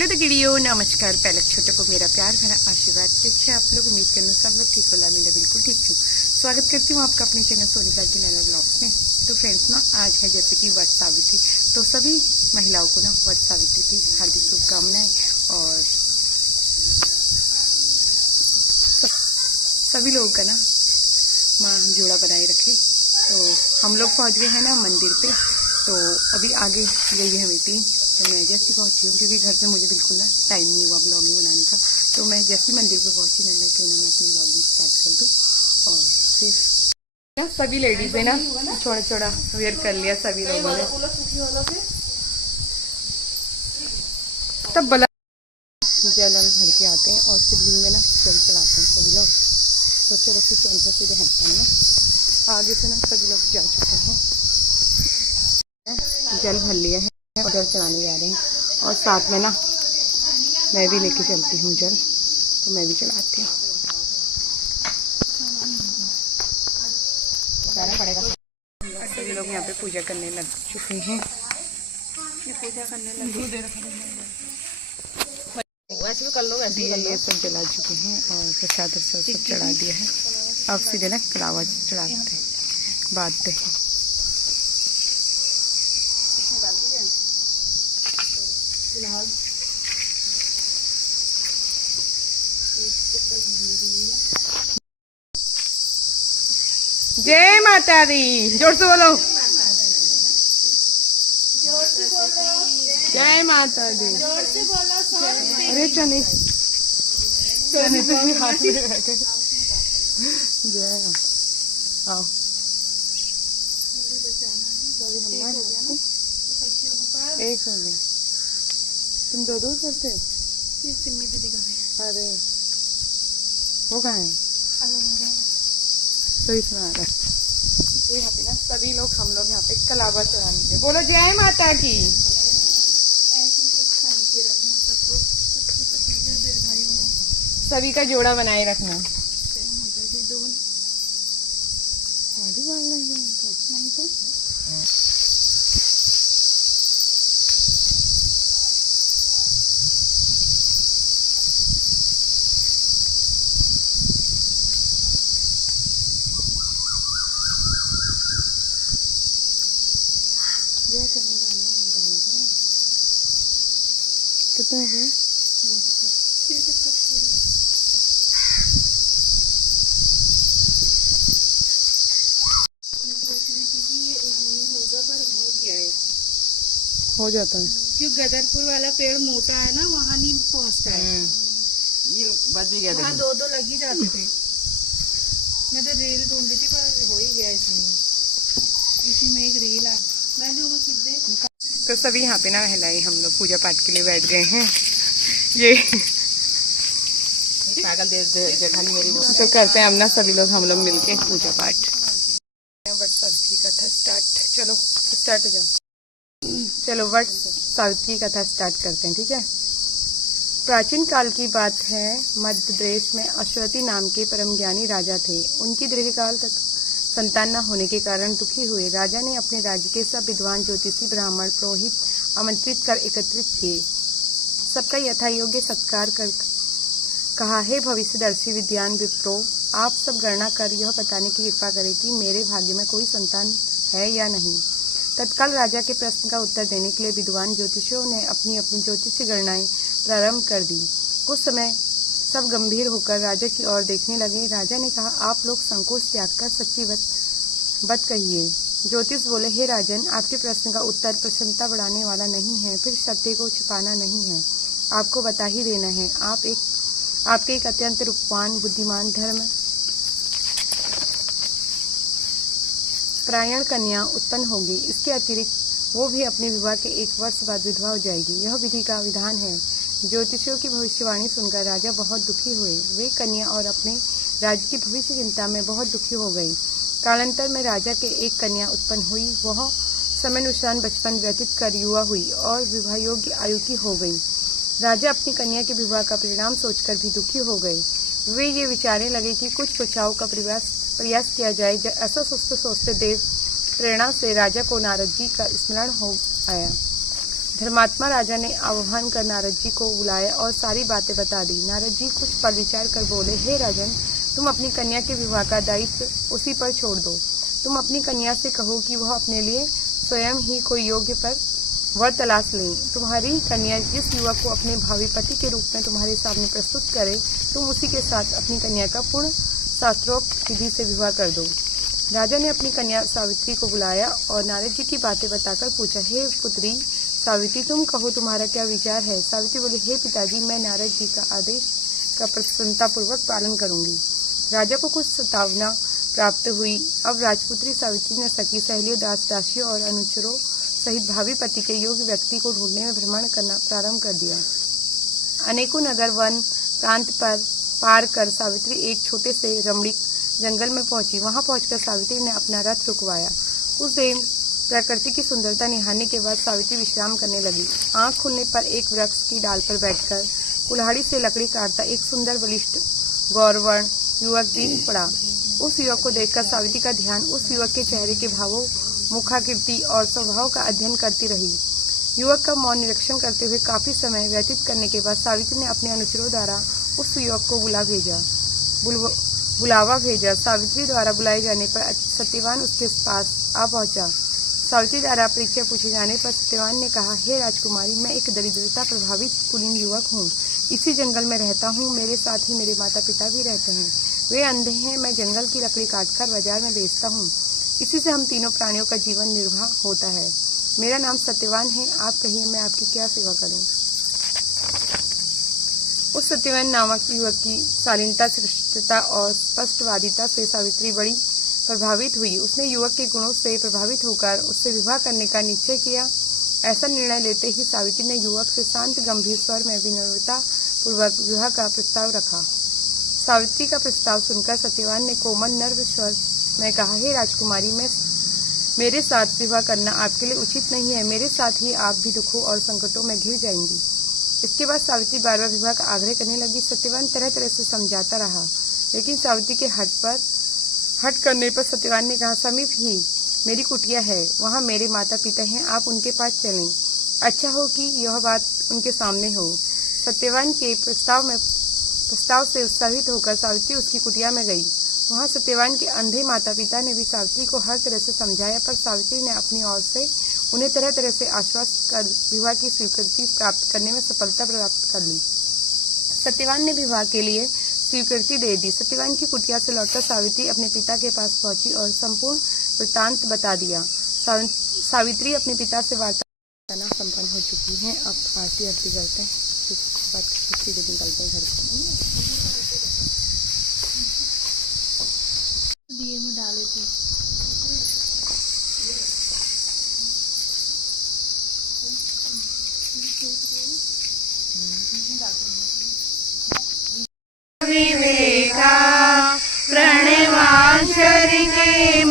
Hello तो गिड़ियो नमस्कार। पहले छोटे को मेरा प्यार भरा आशीर्वाद। देखिए आप लोग, उम्मीद करना सब लोग ठीक होला। मैं बिल्कुल ठीक हूँ। स्वागत करती हूँ आपका अपने चैनल सोनिका की नैना ब्लॉग्स में। तो फ्रेंड्स ना, आज है जैसे कि वट सावित्री, तो सभी महिलाओं को ना वट सावित्री की हार्दिक शुभकामनाएं। और सभी लोगों का ना माँ जोड़ा बनाए रखे। तो हम लोग पहुँच गए हैं ना मंदिर पे। तो अभी आगे गई है मीटिंग, तो मैं जैसी पहुंची हूँ, क्योंकि घर पे मुझे बिल्कुल ना टाइम नहीं हुआ ब्लॉगिंग बनाने का। तो मैं जैसी मंदिर पे पहुंची, मैं क्यों ना मैं अपनी ब्लॉगिंग स्टार्ट कर दूँ। और फिर ना सभी लेडीज ने ना छोटा छोटा वेयर कर लिया सभी लोगों ने। तब बला जल भर के आते हैं और शिवलिंग में ना जल चढ़ाते हैं सभी लोग। तो चलो फिर चलते सीधे हैं ना, आगे से ना सभी लोग जा चुके हैं, जल भर लिया है और जल चढ़ाने जा रहे हैं। और साथ में ना मैं भी लेके चलती हूँ जल, तो मैं भी चढ़ाती हूँ। सभी लोग यहाँ पे पूजा करने लग चुके हैं। पूजा करने लगे, वैसे भी कर लो, वैसे ये सब जला चुके हैं और प्रसाद सब चढ़ा दिया है। अब सीधे ना कलावा चढ़ाते हैं, बांधते हैं। जय माता दी, जोर से बोलो। जोर से बोलो, जय माता दी। जोर से बोलो। अरे चने चने तो हाथ में रखे। जय आओ। एक हो गया। तुम दो दो करते हो? ये सिम्मी दीदी का है। अरे वो कहाँ है? तो इसमें आ रहा है। यहाँ पे ना सभी लोग, हम लोग यहाँ पे कलावा चढ़ाएंगे। बोलो जय माता की। सभी का जोड़ा बनाए रखना। शादी मांगना है नहीं तो कितना है? हो जाता है क्यों गदरपुर वाला पेड़ मोटा है ना, वहाँ नहीं पहुँचता है। ये बच भी गया, वहाँ दो दो लग ही जाते थे। मैं तो रील ढूंढ रही थी पर हो ही गया इसमें। इसी में एक रील आ, मैं जो सीधे। तो सभी यहाँ पे ना महिलाएं हम लोग पूजा पाठ के लिए बैठ गए हैं। ये पागल जेठानी मेरी वो तो करते हैं अब ना सभी लोग, हम लोग मिलके पूजा पाठ। वट सावित्री कथा स्टार्ट। चलो स्टार्ट हो जाओ। चलो वट सावित्री कथा स्टार्ट करते हैं, ठीक है। प्राचीन काल की बात है। मध्य प्रदेश में अश्वती नाम के परम ज्ञानी राजा थे। उनकी दीर्घकाल तक संतान न होने के कारण दुखी हुए। राजा ने अपने राज्य के सब विद्वान ज्योतिषी ब्राह्मण पुरोहित आमंत्रित कर एकत्रित किए। सबका यथा योग्य सत्कार कर कहा, हे भविष्यदर्शी विद्वान विप्रो, आप सब गणना कर यह बताने की कृपा करें कि मेरे भाग्य में कोई संतान है या नहीं। तत्काल राजा के प्रश्न का उत्तर देने के लिए विद्वान ज्योतिषियों ने अपनी अपनी ज्योतिषी गणनाएं प्रारंभ कर दी। कुछ समय सब गंभीर होकर राजा की ओर देखने लगे। राजा ने कहा, आप लोग संकोच त्याग कर सच्ची बात कहिए। ज्योतिष बोले, हे राजन, आपके प्रश्न का उत्तर प्रसन्नता बढ़ाने वाला नहीं है, फिर सत्य को छिपाना नहीं है, आपको बता ही देना है। आपके एक अत्यंत रूपवान बुद्धिमान धर्म प्रायण कन्या उत्पन्न होगी। इसके अतिरिक्त वो भी अपने विवाह के 1 वर्ष बाद विधवा हो जाएगी। यह विधि का विधान है। ज्योतिषियों की भविष्यवाणी सुनकर राजा बहुत दुखी हुए। वे कन्या और अपने राज्य की भविष्य चिंता में बहुत दुखी हो गई। कालांतर में राजा के एक कन्या उत्पन्न हुई। वह समयानुसार बचपन व्यतीत कर युवा हुई और विवाह योग्य आयु की हो गई। राजा अपनी कन्या के विवाह का परिणाम सोचकर भी दुखी हो गए। वे ये विचारने लगे कि कुछ बचाव का प्रयास किया जाए। ऐसा सोचते सोचते देव प्रेरणा से राजा को नारद जी का स्मरण हो आया। धर्मात्मा राजा ने आह्वान कर नारद जी को बुलाया और सारी बातें बता दी। नारद जी कुछ पल विचार कर बोले, हे राजन, तुम अपनी कन्या के विवाह का दायित्व उसी पर छोड़ दो। तुम अपनी कन्या से कहो कि वह अपने लिए स्वयं ही कोई योग्य पर वर तलाश लें। तुम्हारी कन्या जिस युवक को अपने भावी पति के रूप में तुम्हारे सामने प्रस्तुत करे, तुम उसी के साथ अपनी कन्या का पूर्ण शास्त्रोक्त विधि से विवाह कर दो। राजा ने अपनी कन्या सावित्री को बुलाया और नारद जी की बातें बताकर पूछा, हे पुत्री सावित्री, तुम कहो तुम्हारा क्या विचार है। सावित्री बोली, हे पिताजी, मैं नारद जी का आदेश का प्रसन्नतापूर्वक पालन करूंगी। राजा को कुछ सतावना प्राप्त हुई। अब राजपुत्री सावित्री ने सखी सहेलियों, दास दासियों और अनुचरों सहित भावी पति के योग्य व्यक्ति को ढूंढने में भ्रमण करना प्रारंभ कर दिया। अनेकों नगर वन प्रांत पर पार कर सावित्री एक छोटे से रमणीक जंगल में पहुंची। वहां पहुंचकर सावित्री ने अपना रथ रुकवाया। कुछ देर प्रकृति की सुंदरता निहारने के बाद सावित्री विश्राम करने लगी। आंख खुलने पर एक वृक्ष की डाल पर बैठकर कुल्हाड़ी से लकड़ी काटता एक सुंदर बलिष्ठ गौरवर्ण युवक दिख पड़ा। उस युवक को देखकर सावित्री का ध्यान उस युवक के चेहरे के भावों, मुखाकृति और स्वभाव का अध्ययन करती रही। युवक का मौन निरीक्षण करते हुए काफी समय व्यतीत करने के बाद सावित्री ने अपने अनुचरों द्वारा उस युवक को बुलावा भेजा। सावित्री द्वारा बुलाए जाने पर सत्यवान उसके पास आ पहुंचा। सावित्री द्वारा परिचय पूछे जाने पर सत्यवान ने कहा, हे राजकुमारी, मैं एक दरिद्रता प्रभावित कुलीन युवक हूँ। इसी जंगल में रहता हूँ। मेरे साथ ही मेरे माता पिता भी रहते हैं। वे अंधे हैं। मैं जंगल की लकड़ी काटकर बाजार में बेचता हूँ। इसी से हम तीनों प्राणियों का जीवन निर्वाह होता है। मेरा नाम सत्यवान है। आप कहिए, मैं आपकी क्या सेवा करूं। उस सत्यवान नामक युवक की शालीनता, श्रेष्ठता और स्पष्टवादिता से सावित्री बड़ी प्रभावित हुई। उसने युवक के गुणों से प्रभावित होकर उससे विवाह करने का निश्चय किया। ऐसा निर्णय लेते ही सावित्री ने युवक से शांत गंभीर स्वर में विनम्रता पूर्वक विवाह का प्रस्ताव रखा। सावित्री का प्रस्ताव सुनकर सत्यवान ने कोमल नर्म स्वर में कहा, हे राजकुमारी, मेरे साथ विवाह करना आपके लिए उचित नहीं है। मेरे साथ ही आप भी दुखों और संकटों में घिर जाएंगी। इसके बाद सावित्री बार बार विवाह का आग्रह करने लगी। सत्यवान तरह तरह से समझाता रहा, लेकिन सावित्री के हट करने पर सत्यवान ने कहा, समीप ही मेरी कुटिया है, वहाँ मेरे माता पिता हैं, आप उनके पास चलें। अच्छा हो कि यह बात उनके सामने हो। सत्यवान के प्रस्ताव से उत्साहित होकर सावित्री उसकी कुटिया में गई। वहाँ सत्यवान के अंधे माता पिता ने भी सावित्री को हर तरह से समझाया, पर सावित्री ने अपनी ओर से उन्हें तरह तरह से आश्वस्त कर विवाह की स्वीकृति प्राप्त करने में सफलता प्राप्त कर ली। सत्यवान ने विवाह के लिए स्वीकृति दे दी। सत्यवान की कुटिया से लौटकर सावित्री अपने पिता के पास पहुंची और संपूर्ण वृत्तांत बता दिया। सावित्री अपने पिता से वार्ता संपन्न हो चुकी है। अब आरती करते हैं, उसके बाद सीधे निकलते हैं घर को। दिए में डाले थे। विवेका प्रणवाक्षर के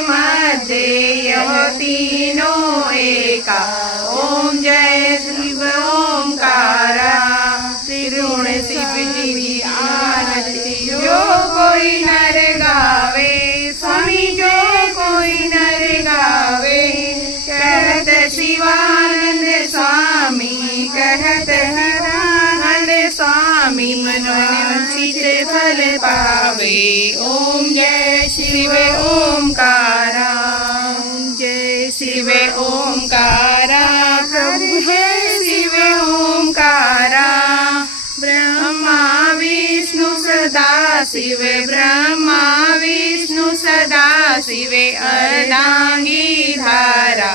मध्य यह तीनों एका। ओम जय शिव ओमकारा। त्रिगुण शिव जी की आरती जो कोई नर गावे, स्वामी जो कोई नर गावे। कहत शिवानंद स्वामी, कहत हरानंद स्वामी, मनोवांछित फल पावे। ओम जय शिव ओमकारा। जय शिव ओमकारा। प्रभु जय शिव ओमकारा। ब्रह्मा विष्णु सदा शिव, ब्रह्मा विष्णु सदा शिव, अर्धांगी धारा।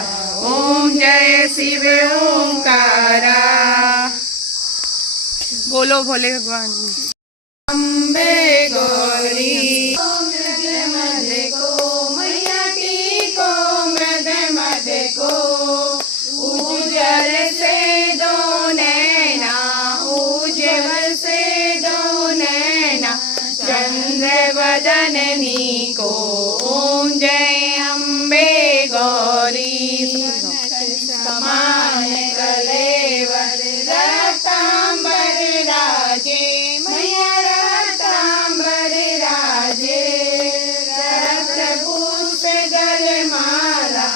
ओम जय शिव ओमकारा। बोलो भोले भगवान। अम्बे गौरी मध्य को, मैया की को मध्य को। उज्जल से दो नैना, उज्जल से दो नैना, चंद्र वदननी को। ओम जय अम्बे गौरी। समान कलेवर रक्तांबर राजे, मैया रक्तांबर राजे। रक्त पुष्प गलमाला,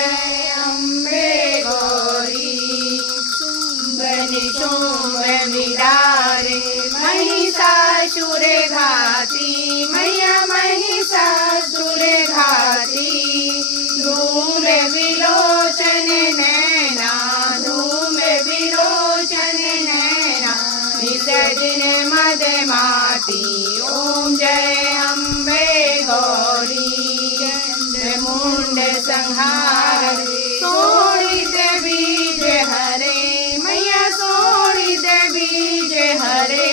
जय अम्बे गौरी शुंभ बिडारे महिषासुर घाती मैया महिषासुर घाती धूम विलोचन नैना धूम विलोचन नैना निसर्जन मद माती ओम जय अम्बे गौरी मुंड संहार सोड़ित बीज हरे मैया सोड़ित बीज हरे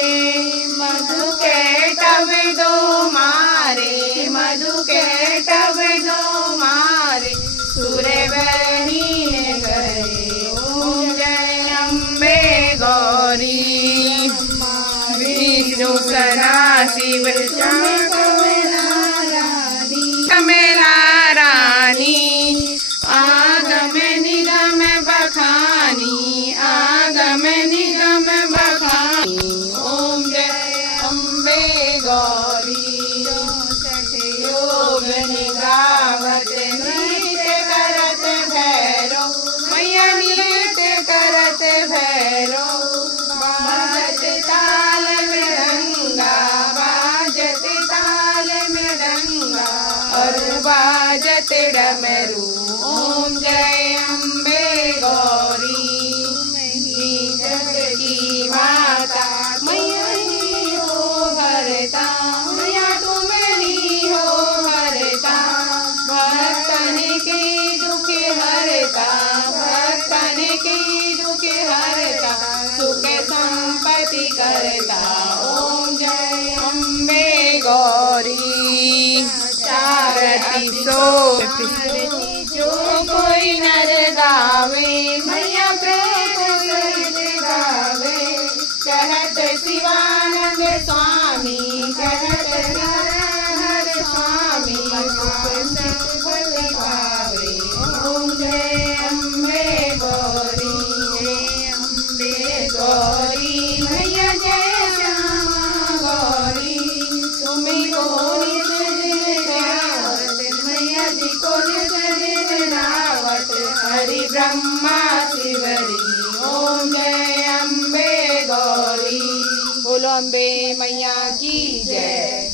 मधु के टब दो मारे मधु के टब दो मारे सूर्य बहीन करे ओम जय अम्बे गौरी विष्णु सदा शिव कमला रानी आगम निगम बखानी आगम निगम बखानी ओम जय अम्बे गौरी योग निगावत नृत्य करत भैरो मैया नृत्य करत भैरो बाजत ताल मृदंगा बाजत ताल मृदंगा और बाजत डमरू ओम जय अम्बे गौरी जग की माता मैया ही हो हरता मैया तुम ही हो हरता भक्तन के दुख हरता भक्तन के दुख हरता सुख संपत्ति करता ओम जय अम्बे गौरी चारती सो जो कोई नर गावे मैया प्रेत सहित गावे कहत शिवानंद स्वामी कहत हर स्वामी बलि पावे ओम जय अम्बे गौरी अम्बे गौरी मैया जय श्यामा गौरी तुम्हें गौरी हरि ब्रह्मा शिवरी ओम जय अम्बे गौरी बोलो अम्बे मैया की जय।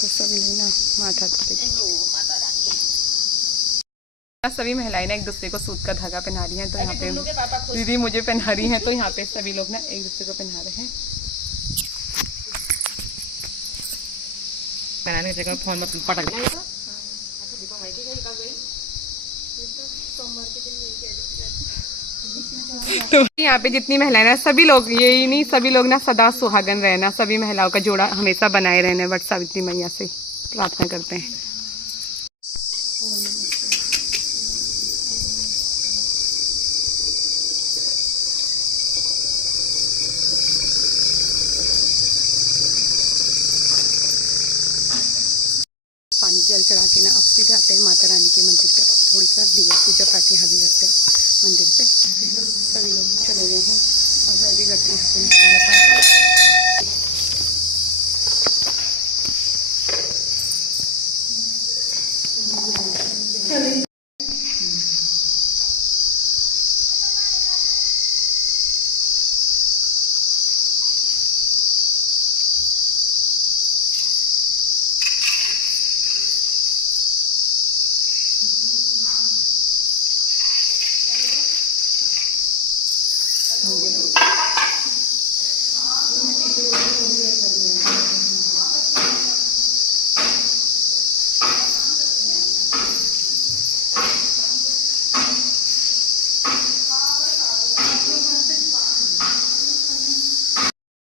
तो सभी लोग ना माथा सभी महिलाएं ना एक दूसरे को सूत का धागा पहना रही हैं। तो यहाँ पे दीदी मुझे पहना रही हैं तो यहाँ पे सभी लोग ना एक दूसरे को पहना रहे हैं। पहनाने की जगह फोन में पटक तो यहाँ पे जितनी महिलाएं ना सभी लोग यही नहीं सभी लोग ना सदा सुहागन रहना सभी महिलाओं का जोड़ा हमेशा बनाए रहना वट सावित्री मैया से प्रार्थना करते हैं। पानी जल चढ़ा के ना अब सीधे आते हैं माता रानी के मंदिर पे थोड़ी सा दिया पूजा पाठ यहाँ भी करते हैं मंदिर पे सभी लोग चले गए हैं और रेडी करते हैं अपने पूजा पाठ।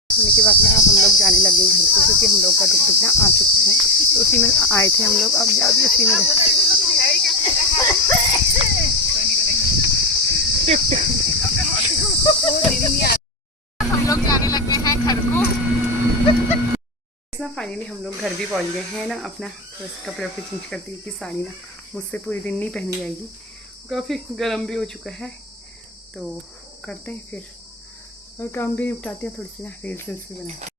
होने के बाद ना हम लोग जाने लगे घर को क्योंकि हम लोग का टुकटुक ना आ चुके हैं तो उसी में आए थे हम लोग अब जाते उसी में हम लोग जाने लगे हैं घर को। ना फाइनली हम लोग घर भी पहुंच गए हैं ना अपना कपड़े वपड़े चेंज करती है कि साड़ी ना मुझसे पूरी दिन नहीं पहनी जाएगी काफ़ी गर्म भी हो चुका है, तो करते हैं फिर और काम भी निपटाते हैं, थोड़ी सी ना रील्स भी बनाते हैं।